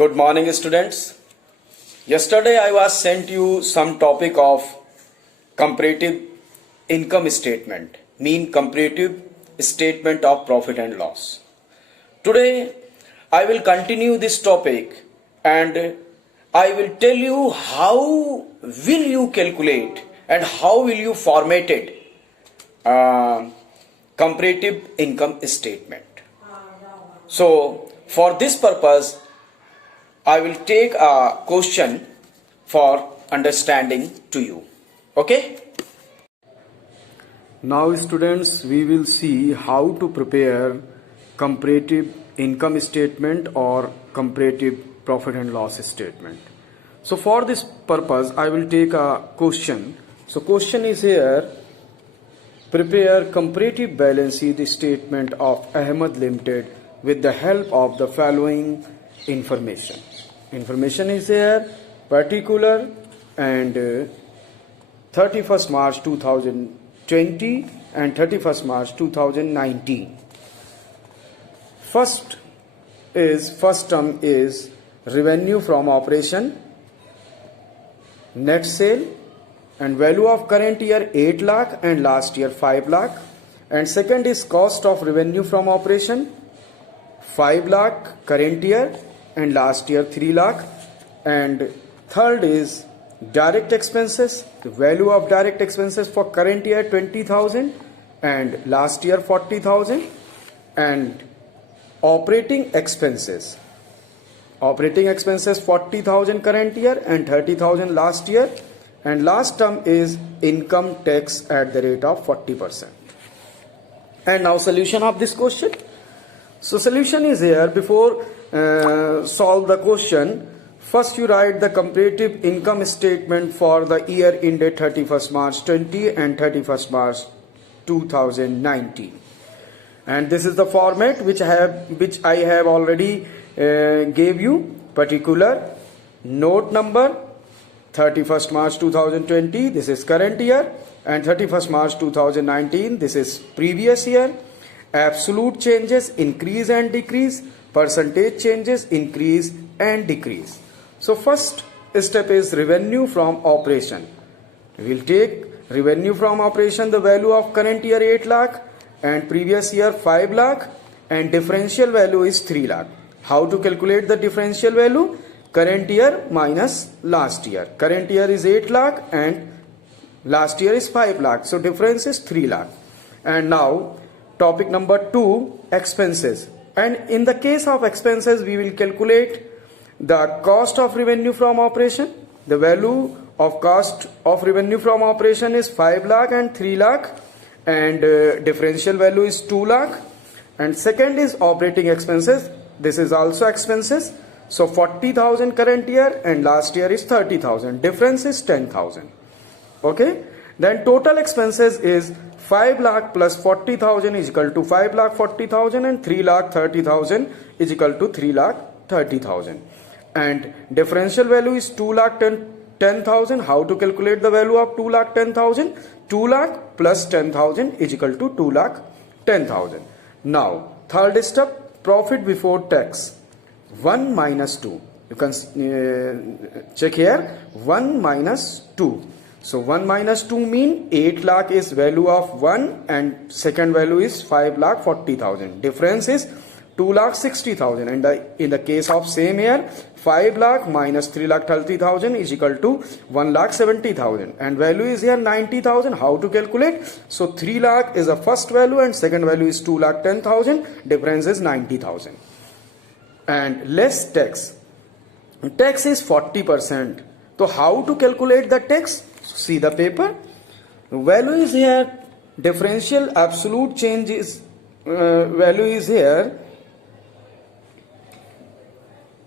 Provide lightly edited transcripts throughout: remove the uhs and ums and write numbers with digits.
Good morning, students. Yesterday I was sent you some topic of comparative income statement, mean comparative statement of profit and loss. Today I will continue this topic and I will tell you how will you calculate and how will you format it comparative income statement. So for this purpose I will take a question for understanding to you. Okay? Now students, we will see how to prepare comparative income statement or comparative profit and loss statement. So for this purpose, I will take a question. So question is here, prepare comparative balance sheet statement of Ahmed Limited with the help of the following information. Information is here, particular and 31st March 2020 and 31st March 2019. First term is revenue from operation, net sale, and value of current year 8 lakh and last year 5 lakh. And second is cost of revenue from operation, 5 lakh current year and last year 3 lakh. And third is direct expenses, the value of direct expenses for current year 20,000 and last year 40,000. And operating expenses 40,000 current year and 30,000 last year. And last term is income tax at the rate of 40%. And now solution of this question. So solution is here. Before solve the question, first you write the comparative income statement for the year ended 31st March 20 and 31st March 2019. And this is the format which I have already gave you. Particular, note number 31st March 2020, this is current year, and 31st March 2019, this is previous year. Absolute changes, increase and decrease. Percentage changes, increase and decrease. So first step is revenue from operation. We will take revenue from operation, the value of current year 8 lakh and previous year 5 lakh, and differential value is 3 lakh. How to calculate the differential value? Current year minus last year. Current year is 8 lakh and last year is 5 lakh. So difference is 3 lakh. And now topic number 2, expenses. And in the case of expenses, we will calculate the cost of revenue from operation. The value of cost of revenue from operation is 5 lakh and 3 lakh, and differential value is 2 lakh. And second is operating expenses. This is also expenses. So 40,000 current year and last year is 30,000. Difference is 10,000. Okay. Then total expenses is 5 lakh plus 40,000 is equal to 5 lakh 40,000, and 3 lakh 30,000 is equal to 3 lakh 30,000. And differential value is 2 lakh 10,000. How to calculate the value of 2 lakh 10,000? 2 lakh plus 10,000 is equal to 2 lakh 10,000. Now third step, profit before tax, 1 minus 2. You can check here, 1 minus 2. So 1 minus 2 mean 8 lakh is value of 1 and second value is 5 lakh 40,000. Difference is 2 lakh 60,000. And in the case of same here, 5 lakh minus 3 lakh 30,000 is equal to 1 lakh 70,000. And value is here 90,000. How to calculate? So 3 lakh is the first value and second value is 2 lakh 10,000. Difference is 90,000. And less tax. Tax is 40%. So how to calculate the tax? See the paper. Value is here. Differential absolute change is value is here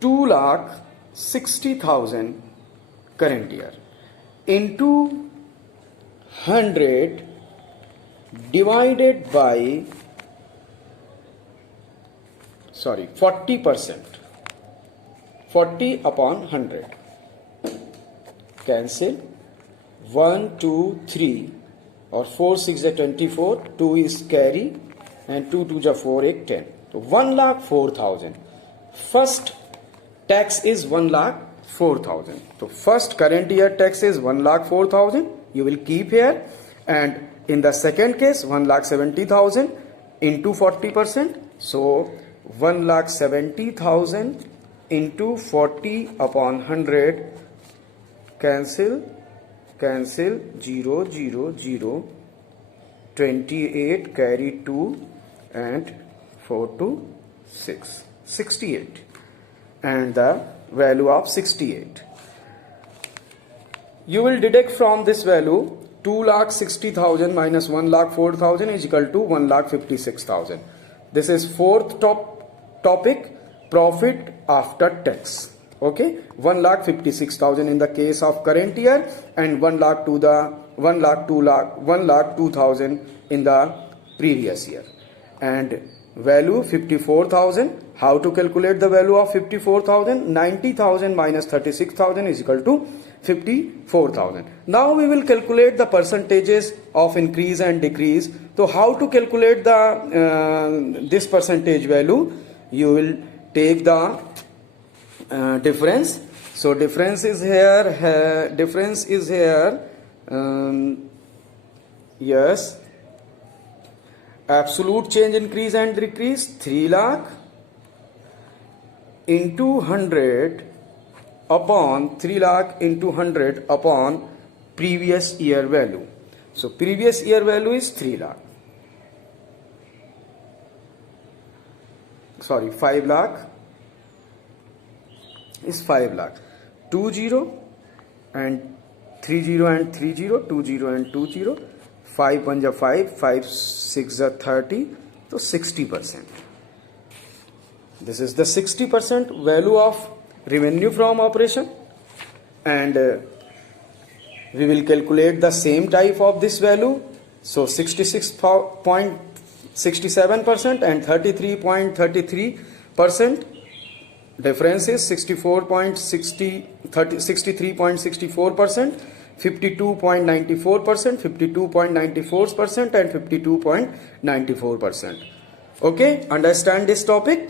2 lakh 60,000 current year into 100 divided by 40%. 40 upon 100. Cancel. 1, 2, 3 or 4, 6 is 24. 2 is carry and 2 2 is 4, 8, 10. So 1,04,000. First tax is 1,04,000. So first current year tax is 1,04,000. You will keep here, and in the second case 1,70,000 into 40%. So 1,70,000 into 40 upon 100. Cancel 0 0 0 28 carry 2 and 4 to 6 68, and the value of 68. You will deduct from this value 2,60,000 minus 1,04,000 is equal to 1,56,000. This is fourth topic, profit after tax. Okay, 1,56,000 in the case of current year, and 1,02,000 in the previous year, and value 54,000. How to calculate the value of 54,000? 90,000 minus 36,000 is equal to 54,000. Now we will calculate the percentages of increase and decrease. So how to calculate the this percentage value? You will take the difference. So difference is here. Yes, absolute change, increase and decrease, 3 lakh into 100 upon 3 lakh into 100 upon previous year value. So previous year value is 3 lakh. Sorry, 5 lakh is 5 lakh. 20 and 30 and 30, 20 and 20, 5 1 5, 5 6 30, so 60%. This is the 60% value of revenue from operation, and we will calculate the same type of this value. So 66.67% and 33.33%. Difference is 63.64%, 52.94%, 52.94% and 52.94%. Okay, understand this topic?